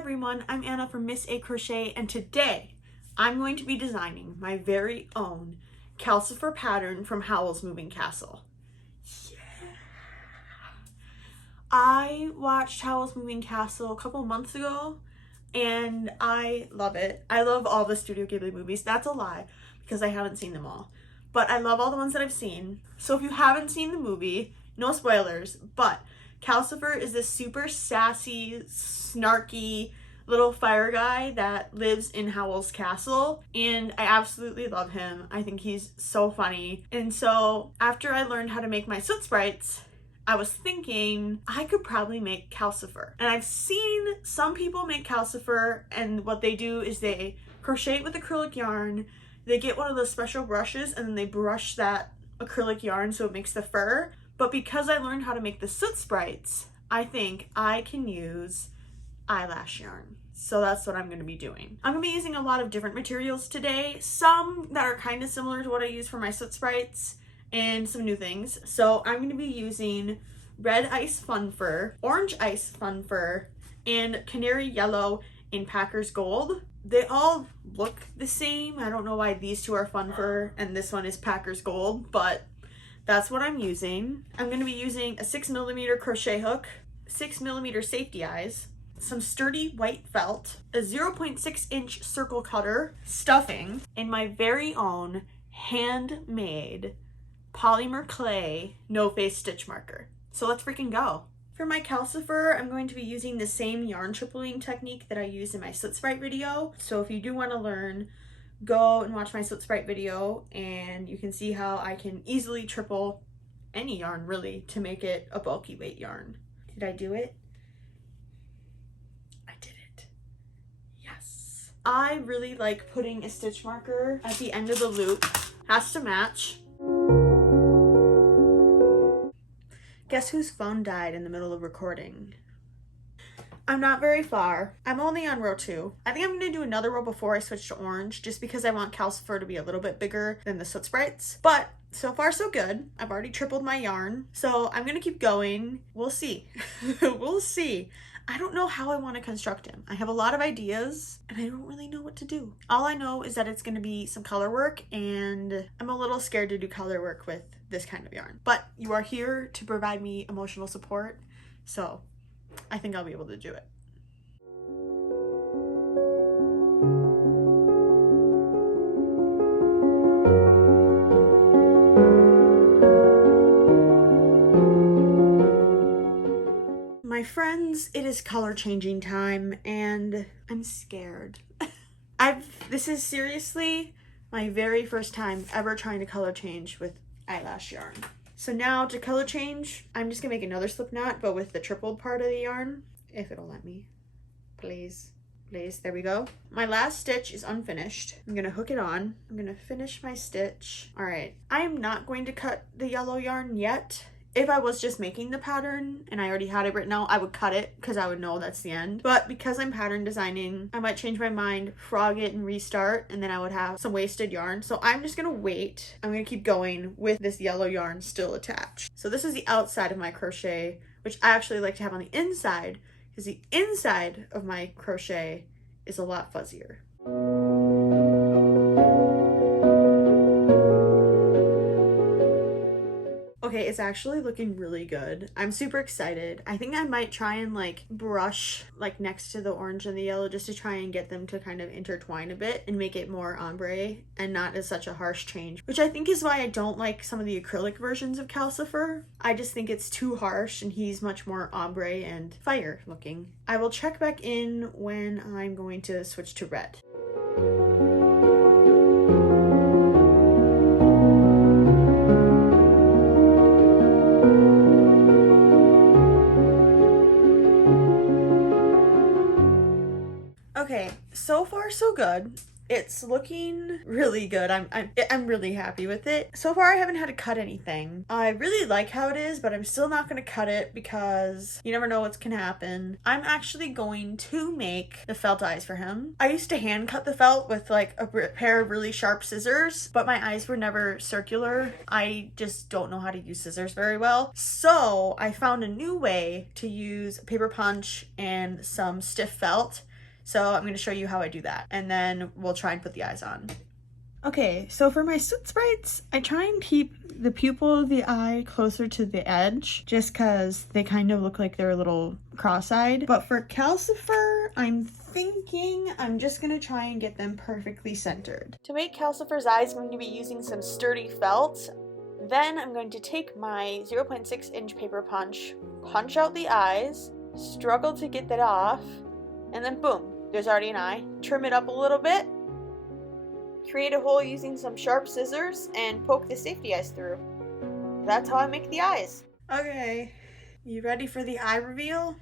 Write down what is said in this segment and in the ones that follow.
everyone, I'm Anna from Miss A Crochet, and today I'm going to be designing my very own Calcifer pattern from Howl's Moving Castle. Yeah. I watched Howl's Moving Castle a couple months ago and I love it. I love all the Studio Ghibli movies. That's a lie because I haven't seen them all, but I love all the ones that I've seen. So if you haven't seen the movie, no spoilers, but Calcifer is this super sassy, snarky little fire guy that lives in Howl's castle, and I absolutely love him. I think he's so funny. And so after I learned how to make my soot sprites, I was thinking I could probably make Calcifer. And I've seen some people make Calcifer, and what they do is they crochet it with acrylic yarn. They get one of those special brushes and then they brush that acrylic yarn so it makes the fur. But because I learned how to make the soot sprites, I think I can use eyelash yarn. So that's what I'm going to be doing. I'm going to be using a lot of different materials today, some that are kind of similar to what I use for my soot sprites, and some new things. So I'm going to be using red ice fun fur, orange ice fun fur, and canary yellow in Packer's Gold. They all look the same. I don't know why these two are fun fur and this one is Packer's Gold, but that's what I'm using. I'm going to be using a 6mm crochet hook, 6mm safety eyes, some sturdy white felt, a 0.6-inch circle cutter, stuffing, and my very own handmade polymer clay no-face stitch marker. So let's freaking go. For my Calcifer, I'm going to be using the same yarn tripling technique that I used in my soot sprite video. So if you do want to learn, go and watch my soot sprite video and you can see how I can easily triple any yarn really to make it a bulky weight yarn. Did I do it? I did it. Yes. I really like putting a stitch marker at the end of the loop. Has to match. Guess whose phone died in the middle of recording? I'm not very far. I'm only on row 2. I think I'm going to do another row before I switch to orange, just because I want Calcifer to be a little bit bigger than the soot sprites. But so far so good. I've already tripled my yarn, so I'm going to keep going. We'll see. We'll see. I don't know how I want to construct him. I have a lot of ideas and I don't really know what to do. All I know is that it's going to be some color work, and I'm a little scared to do color work with this kind of yarn. But you are here to provide me emotional support, so I think I'll be able to do it. My friends, it is color changing time and I'm scared. This is seriously my very first time ever trying to color change with eyelash yarn. So now to color change, I'm just gonna make another slip knot, but with the tripled part of the yarn, if it'll let me. Please, please, there we go. My last stitch is unfinished. I'm gonna hook it on. I'm gonna finish my stitch. All right, I am not going to cut the yellow yarn yet. If I was just making the pattern and I already had it written out, I would cut it because I would know that's the end. But because I'm pattern designing, I might change my mind, frog it and restart, and then I would have some wasted yarn. So I'm just gonna wait. I'm gonna keep going with this yellow yarn still attached. So this is the outside of my crochet, which I actually like to have on the inside because the inside of my crochet is a lot fuzzier. Okay, it's actually looking really good. I'm super excited. I think I might try and like brush like next to the orange and the yellow just to try and get them to kind of intertwine a bit and make it more ombre and not as such a harsh change, which I think is why I don't like some of the acrylic versions of Calcifer. I just think it's too harsh and he's much more ombre and fire looking. I will check back in when I'm going to switch to red. Okay, so far so good. It's looking really good. I'm really happy with it. So far I haven't had to cut anything. I really like how it is, but I'm still not going to cut it because you never know what's going to happen. I'm actually going to make the felt eyes for him. I used to hand cut the felt with like a pair of really sharp scissors, but my eyes were never circular. I just don't know how to use scissors very well. So I found a new way to use a paper punch and some stiff felt So I'm going to show you how I do that, and then we'll try and put the eyes on. Okay, so for my soot sprites, I try and keep the pupil of the eye closer to the edge, just because they kind of look like they're a little cross-eyed. But for Calcifer, I'm thinking I'm just going to try and get them perfectly centered. To make Calcifer's eyes, I'm going to be using some sturdy felt. Then I'm going to take my 0.6 inch paper punch out the eyes, struggle to get that off, and then boom, there's already an eye. Trim it up a little bit, create a hole using some sharp scissors, and poke the safety eyes through. That's how I make the eyes. Okay, you ready for the eye reveal?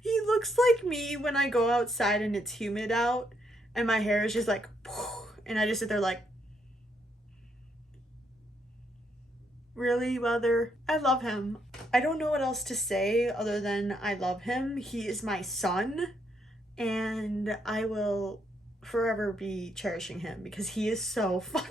He looks like me when I go outside and it's humid out and my hair is just like, and I just sit there like, really, weather? I love him. I don't know what else to say other than I love him. He is my son, and I will forever be cherishing him because he is so funny.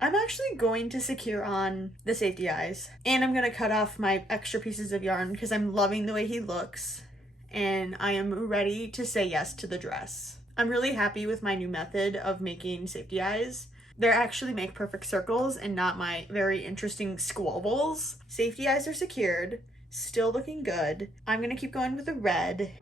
I'm actually going to secure on the safety eyes, and I'm gonna cut off my extra pieces of yarn because I'm loving the way he looks, and I am ready to say yes to the dress. I'm really happy with my new method of making safety eyes. They actually make perfect circles and not my very interesting squabbles. Safety eyes are secured, still looking good. I'm gonna keep going with the red.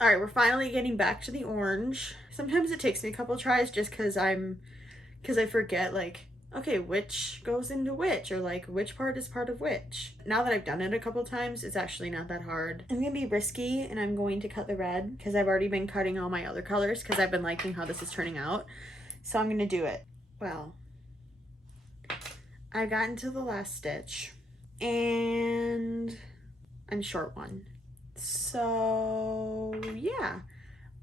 All right, we're finally getting back to the orange. Sometimes it takes me a couple tries just because I forget, like, okay, which goes into which, or like which part is part of which. Now that I've done it a couple times, it's actually not that hard. I'm gonna be risky and I'm going to cut the red because I've already been cutting all my other colors because I've been liking how this is turning out. So I'm gonna do it. Well, I've gotten to the last stitch and I'm short one. So yeah,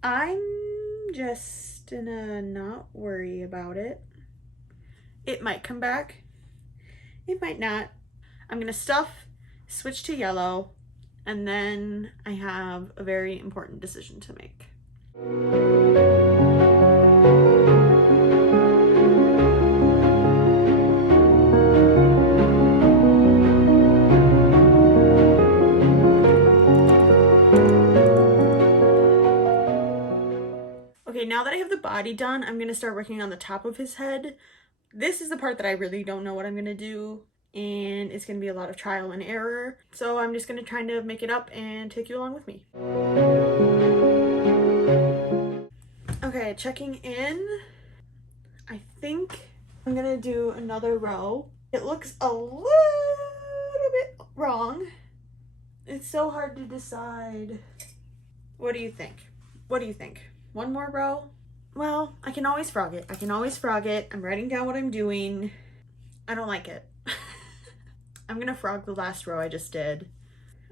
I'm just gonna not worry about it. It might come back, it might not. I'm gonna stuff, switch to yellow, and then I have a very important decision to make. Okay, now that I have the body done, I'm gonna start working on the top of his head. This is the part that I really don't know what I'm gonna do, and it's gonna be a lot of trial and error. So I'm just gonna kind of make it up and take you along with me. Okay, checking in. I think I'm gonna do another row. It looks a little bit wrong. It's so hard to decide. What do you think? What do you think? One more row? Well, I can always frog it. I can always frog it. I'm writing down what I'm doing. I don't like it. I'm gonna frog the last row I just did.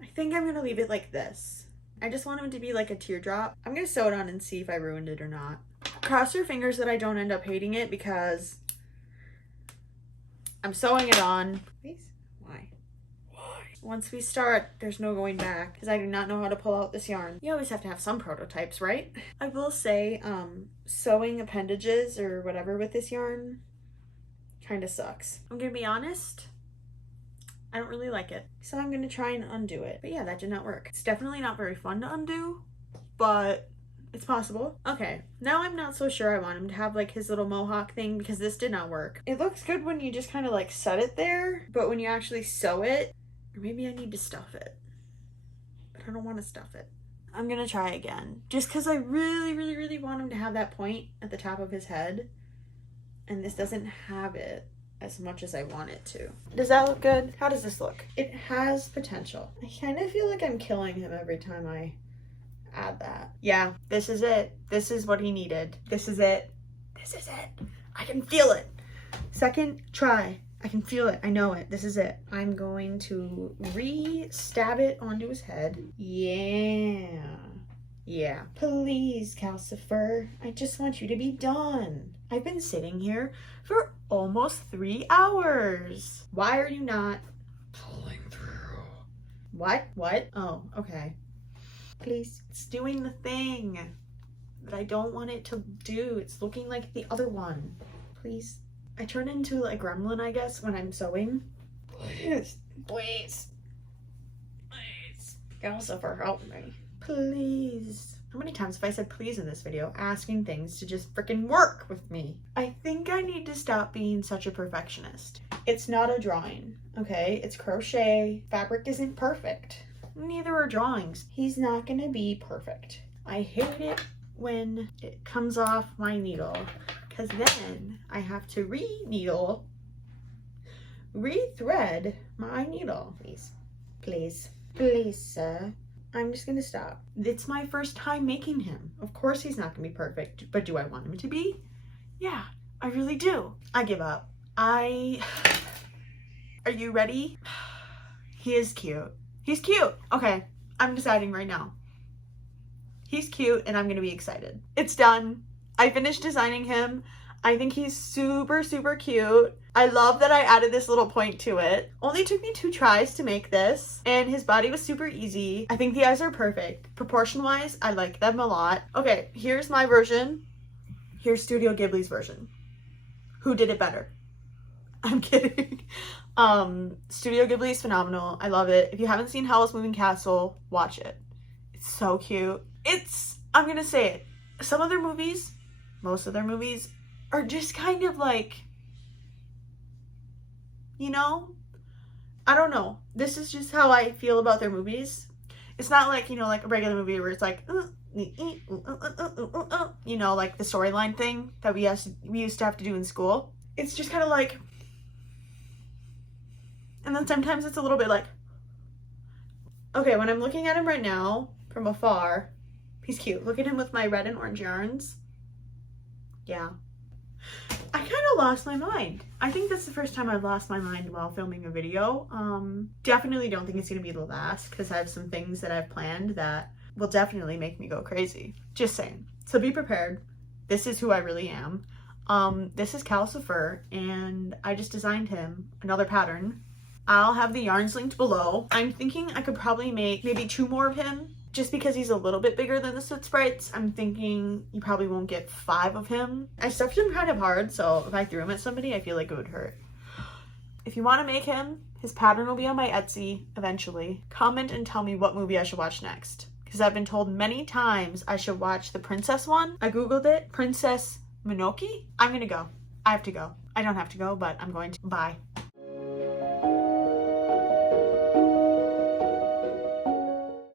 I think I'm gonna leave it like this. I just want him to be like a teardrop. I'm gonna sew it on and see if I ruined it or not. Cross your fingers that I don't end up hating it because I'm sewing it on. Please? Why? Once we start, there's no going back because I do not know how to pull out this yarn. You always have to have some prototypes, right? I will say, sewing appendages or whatever with this yarn kind of sucks. I'm gonna be honest, I don't really like it. So I'm gonna try and undo it. But yeah, that did not work. It's definitely not very fun to undo, but it's possible. Okay, now I'm not so sure I want him to have like his little mohawk thing because this did not work. It looks good when you just kind of like set it there, but when you actually sew it, or maybe I need to stuff it, but I don't want to stuff it. I'm gonna try again, just because I really want him to have that point at the top of his head, and this doesn't have it as much as I want it to. Does that look good? How does this look? It has potential. I kind of feel like I'm killing him every time I add that. Yeah, this is it. This is what he needed. This is it. This is it. I can feel it. Second try. I can feel it. I know it. This is it. I'm going to re-stab it onto his head. Yeah. Yeah. Please, Calcifer. I just want you to be done. I've been sitting here for almost 3 hours. Why are you not pulling through? What? What? Oh, okay. Please. It's doing the thing that I don't want it to do. It's looking like the other one. Please. I turn into a gremlin, I guess, when I'm sewing. Please. Please. Please. Calcifer, help me. Please. How many times have I said please in this video, asking things to just freaking work with me? I think I need to stop being such a perfectionist. It's not a drawing, okay? It's crochet. Fabric isn't perfect. Neither are drawings. He's not gonna be perfect. I hate it when it comes off my needle, because then I have to rethread my needle. Please, please, please, sir. I'm just gonna stop. It's my first time making him. Of course he's not gonna be perfect, but do I want him to be? Yeah, I really do. I give up. Are you ready? He is cute. He's cute. Okay, I'm deciding right now. He's cute and I'm gonna be excited. It's done. I finished designing him. I think he's super, super cute. I love that I added this little point to it. Only took me 2 tries to make this, and his body was super easy. I think the eyes are perfect. Proportion-wise, I like them a lot. Okay, here's my version. Here's Studio Ghibli's version. Who did it better? I'm kidding. Studio Ghibli is phenomenal. I love it. If you haven't seen Howl's Moving Castle, watch it. It's so cute. I'm gonna say it. Some of their movies, most of their movies, are just kind of like, you know, I don't know. This is just how I feel about their movies. It's not like, you know, like a regular movie where it's like, you know, like the storyline thing that we used to have to do in school. It's just kind of like, and then sometimes it's a little bit like, okay, when I'm looking at him right now from afar, he's cute. Look at him with my red and orange yarns. Yeah. I kind of lost my mind. I think that's the first time I've lost my mind while filming a video. Definitely don't think it's going to be the last, because I have some things that I've planned that will definitely make me go crazy. Just saying. So be prepared. This is who I really am. This is Calcifer, and I just designed him another pattern. I'll have the yarns linked below. I'm thinking I could probably make maybe 2 more of him, just because he's a little bit bigger than the Soot Sprites. I'm thinking you probably won't get 5 of him. I stuffed him kind of hard, so if I threw him at somebody, I feel like it would hurt. If you want to make him, his pattern will be on my Etsy eventually. Comment and tell me what movie I should watch next, because I've been told many times I should watch the princess one. I googled it, Princess Mononoke. I'm gonna go. I have to go. I don't have to go, but I'm going to. Bye.